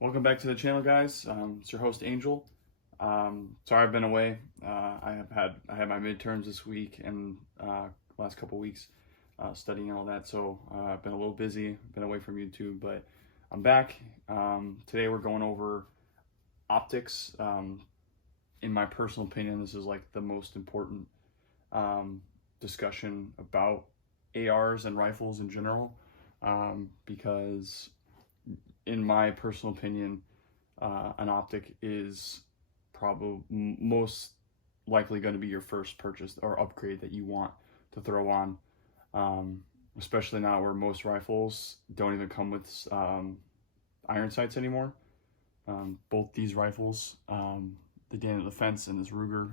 Welcome back to the channel, guys. It's your host Angel. Sorry I've been away. I had my midterms this week and last couple weeks studying all that, so I've been a little busy. Been away from YouTube, but I'm back. Today we're going over optics. In my personal opinion, this is like the most important discussion about ARs and rifles in general, because in my personal opinion, an optic is probably most likely going to be your first purchase or upgrade that you want to throw on, especially now where most rifles don't even come with iron sights anymore. Both these rifles, the Daniel Defense and this Ruger,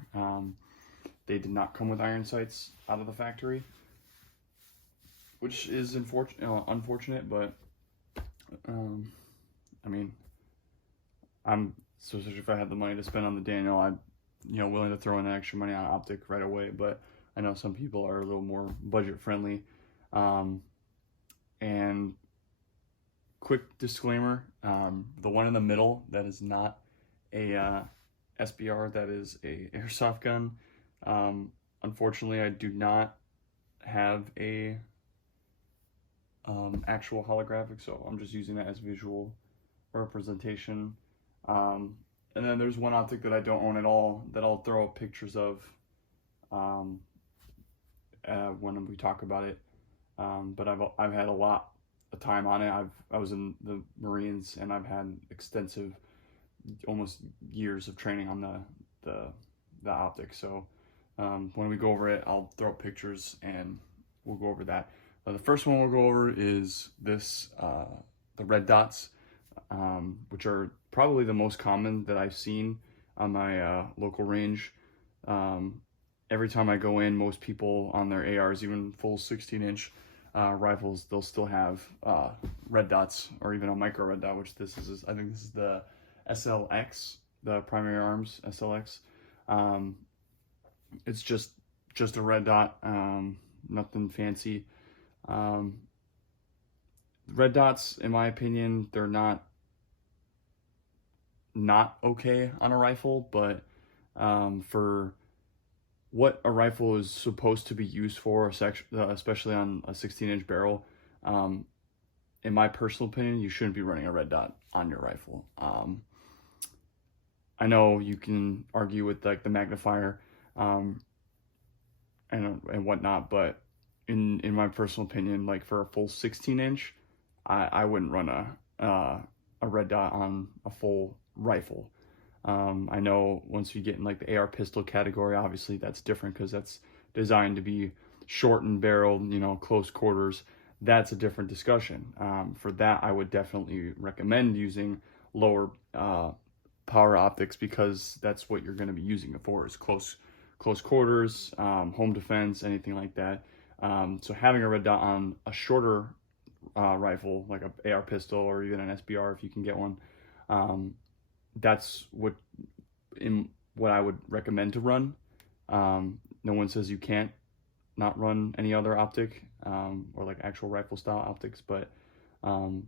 they did not come with iron sights out of the factory, which is unfortunate, but I mean, so if I had the money to spend on the Daniel, I'm willing to throw in extra money on optic right away. But I know some people are a little more budget friendly. And quick disclaimer: the one in the middle, that is not a SBR. That is a airsoft gun. Unfortunately, I do not have a actual holographic, so I'm just using that as visual representation. And then there's one optic that I don't own at all that I'll throw up pictures of when we talk about it. But I've had a lot of time on it. I was in the Marines, and I've had extensive, almost years of training on the optic. So when we go over it, I'll throw up pictures and we'll go over that. The first one we'll go over is this, the red dots, which are probably the most common that I've seen on my local range. Every time I go in, most people on their ARs, even full 16-inch rifles, they'll still have red dots, or even a micro red dot, which this is. I think this is the SLX, the primary arms SLX. It's just a red dot, nothing fancy. Red dots, in my opinion, they're not okay on a rifle, but for what a rifle is supposed to be used for, especially on a 16-inch barrel, in my personal opinion, you shouldn't be running a red dot on your rifle. I know you can argue with like the magnifier and whatnot, but in my personal opinion, like for a full 16-inch, I wouldn't run a red dot on a full rifle. I know once you get in like the AR pistol category, obviously that's different because that's designed to be shortened barrel, close quarters. That's a different discussion. For that, I would definitely recommend using lower power optics, because that's what you're going to be using it for, is close quarters, home defense, anything like that. So having a red dot on a shorter rifle, like a AR pistol or even an SBR, if you can get one, that's what I would recommend to run. No one says you can't not run any other optic, or like actual rifle style optics, but for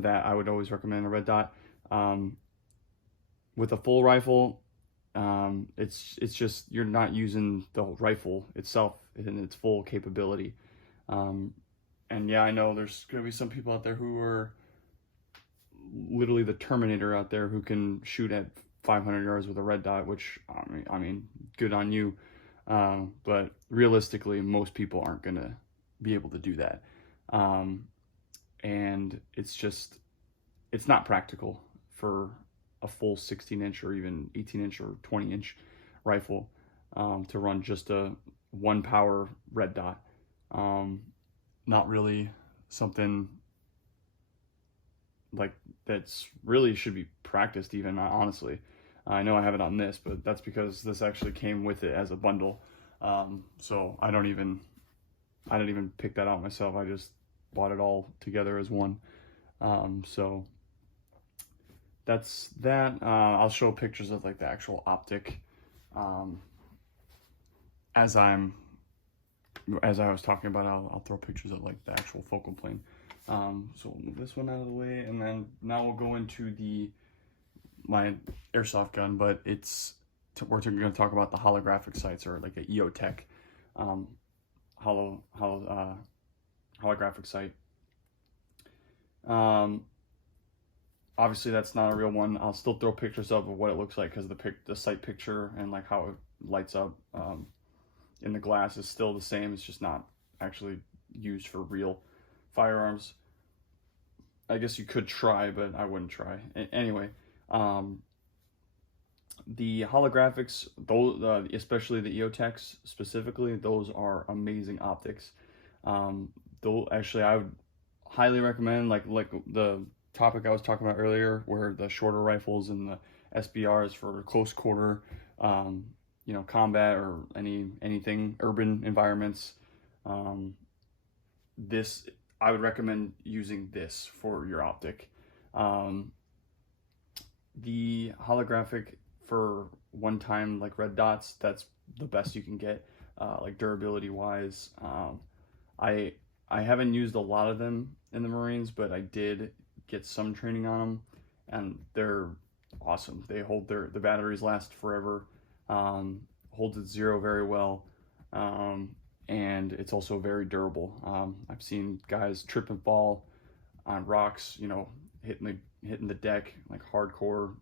that, I would always recommend a red dot. With a full rifle, it's just, you're not using the rifle itself in its full capability. And yeah, I know there's gonna be some people out there who are literally the Terminator out there, who can shoot at 500 yards with a red dot, which I mean, good on you. But realistically, most people aren't gonna be able to do that. And it's not practical for a full 16-inch or even 18-inch or 20-inch rifle to run just a one power red dot. Not really something like that's really should be practiced even, honestly. I know I have it on this, but that's because this actually came with it as a bundle. So I didn't even pick that out myself. I just bought it all together as one. So that's that. I'll show pictures of like the actual optic as I was talking about. I'll throw pictures of like the actual focal plane. So we'll move this one out of the way, and then now we'll go into my airsoft gun, but we're going to talk about the holographic sights, or like a EOTech holographic sight. Obviously that's not a real one. I'll still throw pictures up of what it looks like, because the sight picture and like how it lights up in the glass is still the same. It's just not actually used for real firearms. I guess you could try, but I wouldn't try. Anyway, the holographics, those especially the EOTechs specifically, those are amazing optics. Though actually I would highly recommend, like the topic I was talking about earlier, where the shorter rifles and the SBRs for close quarter, you know, combat or anything urban environments. This, I would recommend using this for your optic. The holographic for one time, like red dots, that's the best you can get, like durability wise. I haven't used a lot of them in the Marines, but I did get some training on them, and they're awesome. They hold the batteries last forever, holds at zero very well, and it's also very durable. I've seen guys trip and fall on rocks, you know, hitting the deck like hardcore,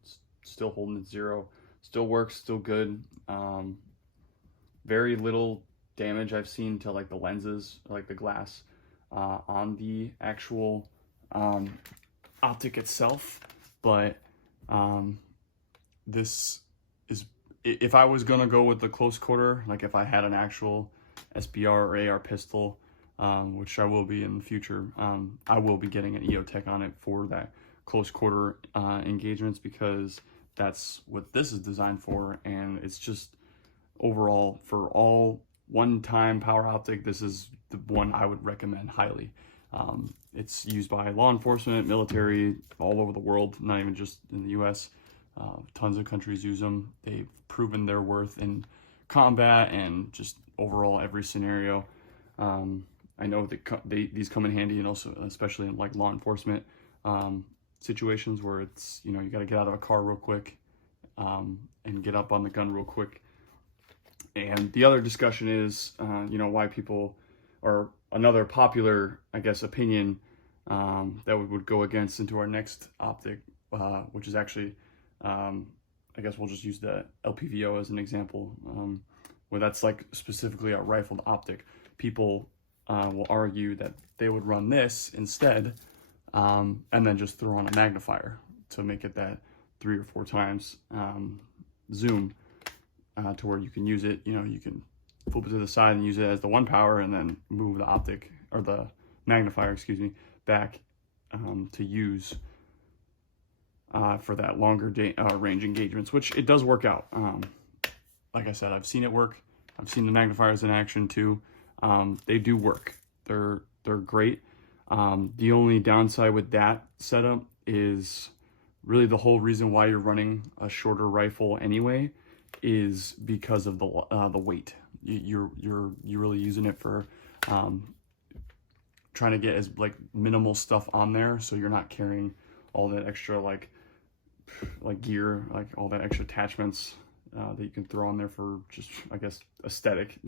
still holding at zero, still works, still good. Very little damage I've seen to like the lenses, like the glass on the actual optic itself, but this is, if I was gonna go with the close quarter, like if I had an actual SBR or AR pistol, which I will be in the future, I will be getting an EOTech on it for that close quarter engagements, because that's what this is designed for, and it's just overall for all one-time power optic, this is the one I would recommend highly. It's used by law enforcement, military, all over the world, not even just in the US. Tons of countries use them. They've proven their worth in combat and just overall every scenario. I know that these come in handy, and also especially in like law enforcement situations where it's, you know, you got to get out of a car real quick and get up on the gun real quick. And the other discussion is, you know, why people, or another popular, I guess, opinion that we would go against into our next optic, which is actually, I guess we'll just use the LPVO as an example, where that's like specifically a rifled optic. People will argue that they would run this instead, and then just throw on a magnifier to make it that 3 or 4 times zoom, to where you can use it, you know, you can flip it to the side and use it as the 1 power, and then move the optic, or the magnifier, excuse me, back to use for that longer range engagements, which it does work out. Like I said, I've seen it work. I've seen the magnifiers in action too. They do work. They're great. The only downside with that setup is really the whole reason why you're running a shorter rifle anyway is because of the weight. You're really using it for trying to get as like minimal stuff on there, so you're not carrying all that extra like gear, like all that extra attachments that you can throw on there for just, I guess, aesthetic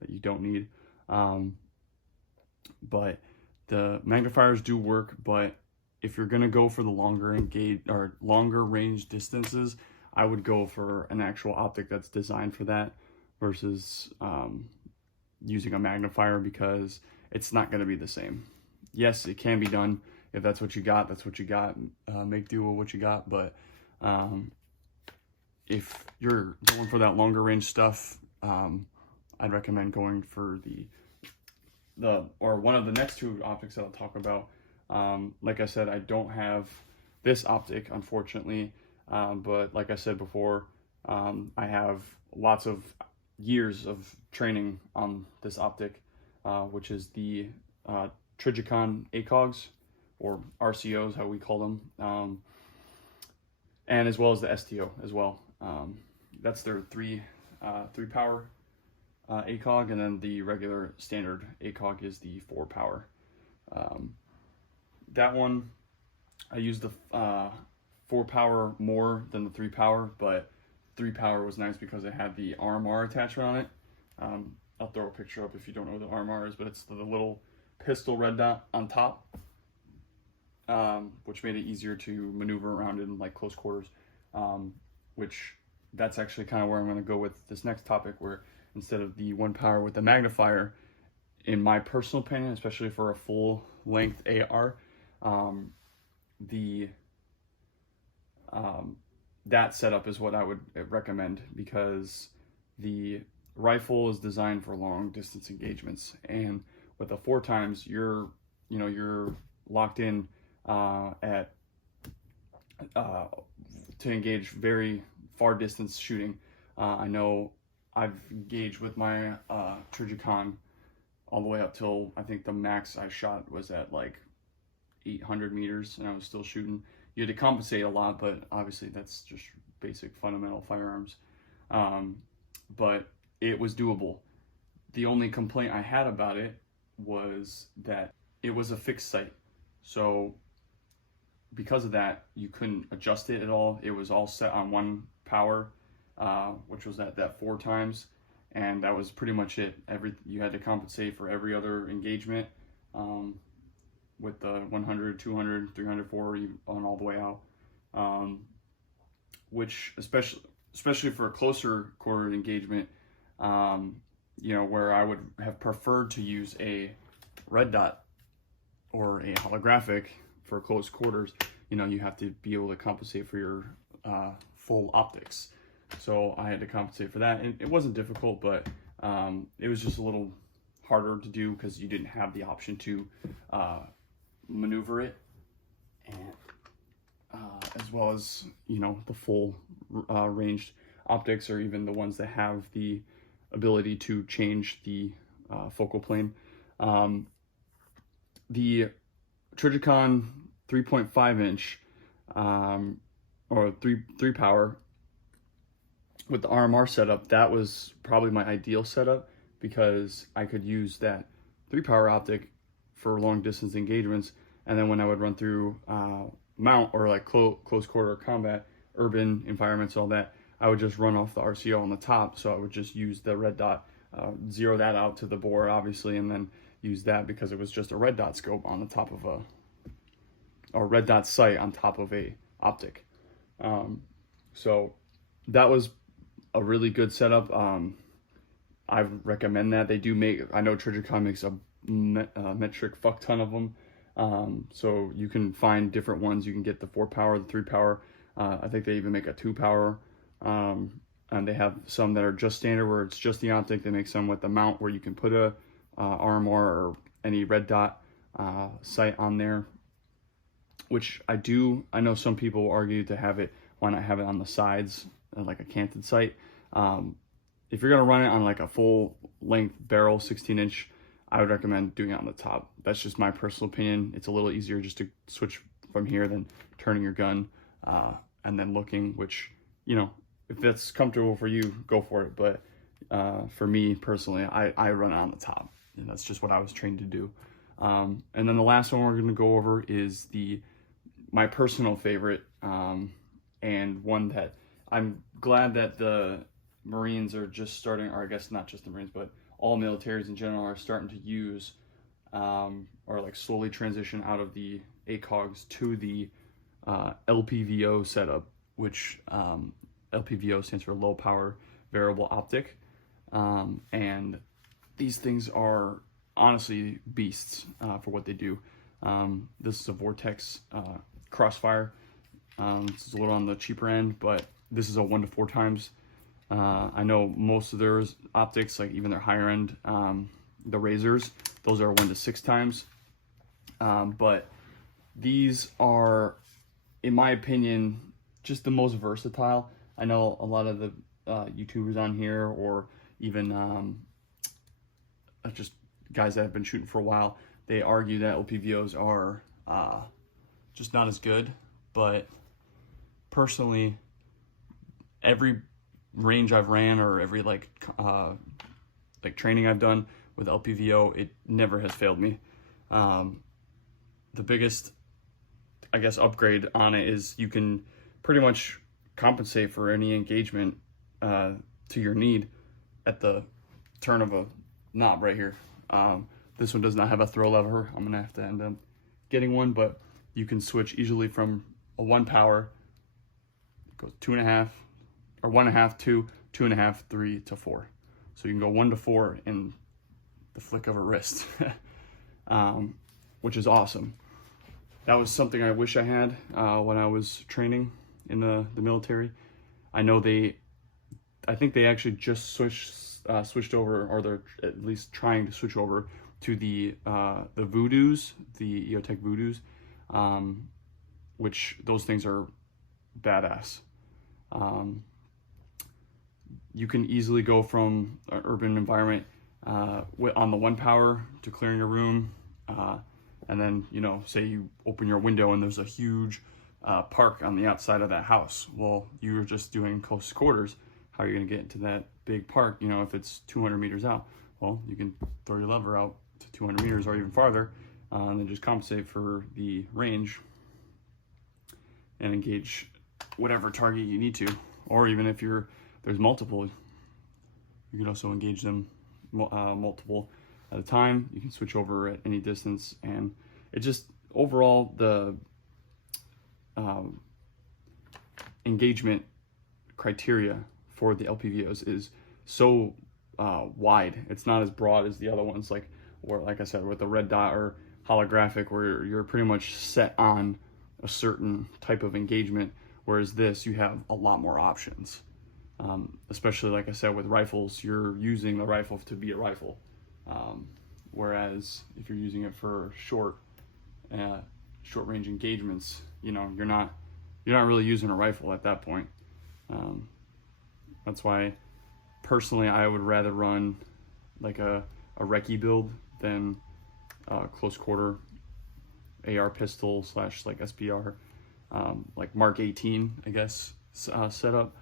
that you don't need. But the magnifiers do work, but if you're gonna go for the longer range distances, I would go for an actual optic that's designed for that versus using a magnifier, because it's not going to be the same. Yes, it can be done. If that's what you got, that's what you got. Make do with what you got. But if you're going for that longer range stuff, I'd recommend going for one of the next 2 optics that I'll talk about. Like I said, I don't have this optic, unfortunately. But like I said before, I have lots of years of training on this optic, which is the Trigicon Acogs, or RCOs, how we call them, and as well as the STO as well. That's their 3 power Acog, and then the regular standard Acog is the 4 power. that one, I used the 4 power more than the 3 power, but 3 power was nice because it had the RMR attachment on it. I'll throw a picture up if you don't know what the RMR is, but it's the little pistol red dot on top, which made it easier to maneuver around in like close quarters, which that's actually kind of where I'm going to go with this next topic, where instead of the 1 power with the magnifier, in my personal opinion, especially for a full length AR, that setup is what I would recommend, because the rifle is designed for long distance engagements, and with the 4 times you're locked in to engage very far distance shooting. I know I've engaged with my Trijicon all the way up till I think the max I shot was at like 800 meters, and I was still shooting. You had to compensate a lot, but obviously that's just basic fundamental firearms. But it was doable. The only complaint I had about it was that it was a fixed sight. So because of that, you couldn't adjust it at all. It was all set on 1 power, which was at that 4 times. And that was pretty much it. You had to compensate for every other engagement, with the 100, 200, 300, 400 on all the way out, which especially for a closer quarter engagement, where I would have preferred to use a red dot or a holographic for close quarters. You have to be able to compensate for your full optics. So I had to compensate for that, and it wasn't difficult, but it was just a little harder to do because you didn't have the option to maneuver it, and as well as the full ranged optics, or even the ones that have the ability to change the focal plane. The Trijicon 3.5 inch or 3 power with the RMR setup, that was probably my ideal setup, because I could use that 3 power optic for long distance engagements, and then when I would run through mount or like close quarter combat, urban environments, all that, I would just run off the RCO on the top. So I would just use the red dot, zero that out to the bore obviously, and then use that because it was just a red dot scope on the top of a red dot sight on top of a optic. So that was a really good setup. I recommend that. They do make, I know Trijicon makes a metric fuck ton of them. So you can find different ones. You can get the 4 power, the 3 power. I think they even make a 2 power. And they have some that are just standard where it's just the optic. They make some with the mount where you can put a RMR or any red dot sight on there, which I know some people argue to have it, why not have it on the sides, like a canted sight. If you're gonna run it on like a full length barrel 16-inch, I would recommend doing it on the top. That's just my personal opinion. It's a little easier just to switch from here than turning your gun and then looking, which, if that's comfortable for you, go for it. But for me personally, I run it on the top, and that's just what I was trained to do. And then the last one we're gonna go over is my personal favorite, and one that I'm glad that the Marines are just starting, or I guess not just the Marines, but all militaries in general are starting to use, or like slowly transition out of the Acogs to the LPVO setup, which LPVO stands for low power variable optic. And these things are honestly beasts for what they do. This is a Vortex Crossfire. This is a little on the cheaper end, but this is a 1 to 4 times. I know most of their optics, like even their higher end, the razors, those are 1 to 6 times. But these are, in my opinion, just the most versatile. I know a lot of the YouTubers on here, or even just guys that have been shooting for a while, they argue that LPVOs are just not as good. But personally, every range I've ran, or every like training I've done with LPVO, it never has failed me. The biggest I guess, upgrade on it is you can pretty much compensate for any engagement to your need at the turn of a knob right here. This one does not have a throw lever. I'm gonna have to end up getting one, but you can switch easily from a 1 power, it goes 2.5, or 1.5, 2, 2.5, 3 to 4. So you can go 1 to 4 in the flick of a wrist, which is awesome. That was something I wish I had when I was training in the military. I know I think they actually just switched over, or they're at least trying to switch over to the Voodoos, the EOTech Voodoos, which those things are badass. You can easily go from an urban environment on the 1 power to clearing your room, and then, you know, say you open your window and there's a huge park on the outside of that house. Well, you're just doing close quarters. How are you going to get into that big park? You know, if it's 200 meters out, well, you can throw your lever out to 200 meters or even farther, and then just compensate for the range and engage whatever target you need to. Or even if there's multiple, you can also engage them multiple at a time. You can switch over at any distance, and it just overall the engagement criteria for the LPVOs is so wide. It's not as broad as the other ones, like I said, with the red dot or holographic, where you're pretty much set on a certain type of engagement, whereas this, you have a lot more options. Especially, like I said, with rifles, you're using the rifle to be a rifle, whereas if you're using it for short range engagements, you know, you're not really using a rifle at that point. That's why personally I would rather run like a recce build than close quarter AR pistol / like SBR, like Mark 18, I guess, setup.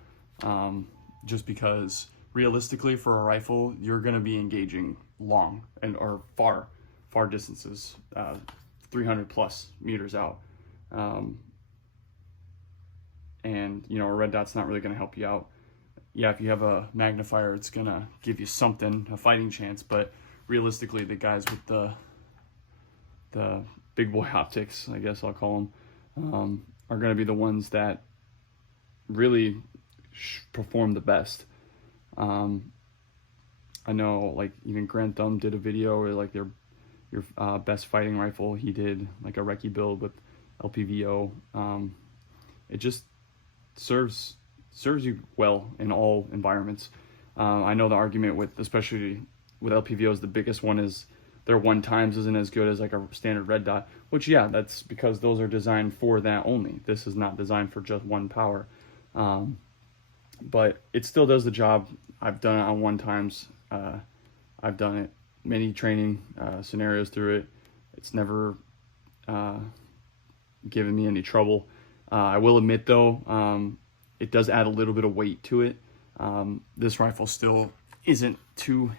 Just because realistically for a rifle, you're going to be engaging long or far distances, 300 plus meters out. And, you know, a red dot's not really going to help you out. Yeah, if you have a magnifier, it's going to give you something, a fighting chance, but realistically, the guys with the big boy optics, I guess I'll call them, are going to be the ones that really perform the best. I know, like, even Grant Thumb did a video where, like, your best fighting rifle, he did like a recce build with LPVO. It just serves you well in all environments. I know the argument with, especially with LPVOs, the biggest one is their 1x isn't as good as like a standard red dot, which, yeah, that's because those are designed for that only. This is not designed for just 1 power. But it still does the job. I've done it on 1x. I've done it many training scenarios through it. It's never given me any trouble. I will admit though, it does add a little bit of weight to it. This rifle still isn't too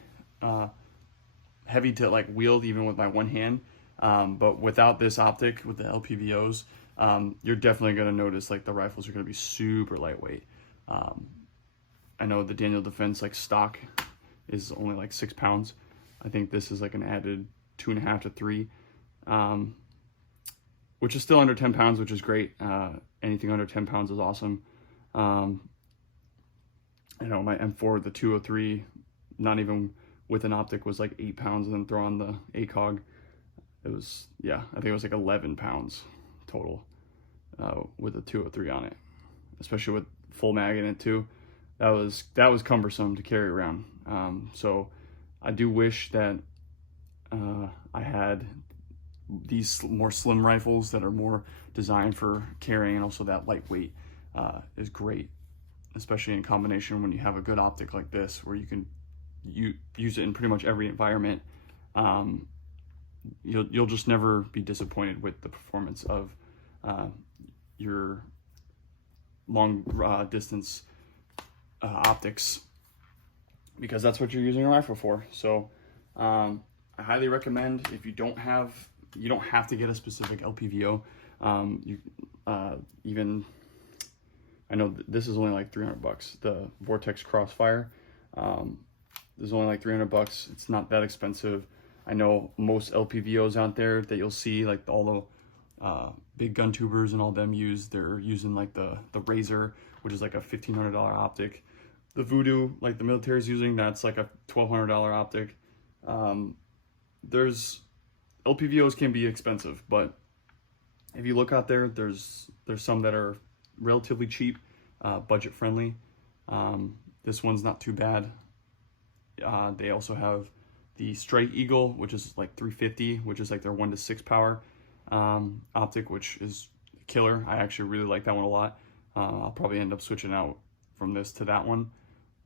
heavy to like wield even with my one hand. But without this optic, with the LPVOs, you're definitely going to notice like the rifles are going to be super lightweight. I know the Daniel Defense like stock is only like 6 pounds. I think this is like an added 2.5 to 3, which is still under 10 pounds, which is great. Anything under 10 pounds is awesome. I know my M4, the 203, not even with an optic, was like 8 pounds, and then throw on the Acog, it was, yeah, I think it was like 11 pounds total with a 203 on it, especially with full mag in it too. That was cumbersome to carry around. So I do wish that I had these more slim rifles that are more designed for carrying, and also that lightweight is great, especially in combination when you have a good optic like this, where you can use it in pretty much every environment. You'll just never be disappointed with the performance of your long distance optics, because that's what you're using a rifle for. So I highly recommend, if you don't have to get a specific LPVO. You even, I know this is only like $300. The Vortex Crossfire, this is only like $300. It's not that expensive. I know most LPVOs out there that you'll see, like all the big gun tubers and all them they're using like the Razor, which is like a $1,500 optic. The Voodoo, like the military's using, that's like a $1,200 optic. There's LPVOs can be expensive, but if you look out there, there's some that are relatively cheap, budget friendly. This one's not too bad. They also have the Strike Eagle, which is like 350, which is like their 1 to 6 power optic, which is killer. I actually really like that one a lot. I'll probably end up switching out from this to that one.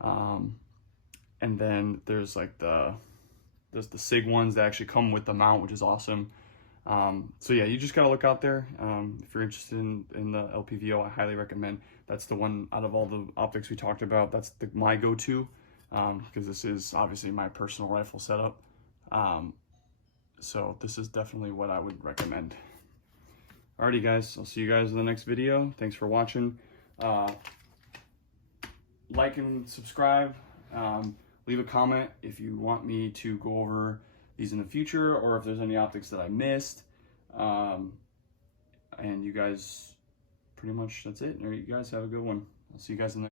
And then there's like there's the SIG ones that actually come with the mount, which is awesome. So yeah, you just gotta look out there. If you're interested in the LPVO, I highly recommend. That's the one out of all the optics we talked about. That's my go-to, because this is obviously my personal rifle setup. So this is definitely what I would recommend. Alrighty guys, I'll see you guys in the next video. Thanks for watching. Like and subscribe. Leave a comment if you want me to go over these in the future, or if there's any optics that I missed. And you guys, pretty much that's it. All right, you guys have a good one. I'll see you guys in the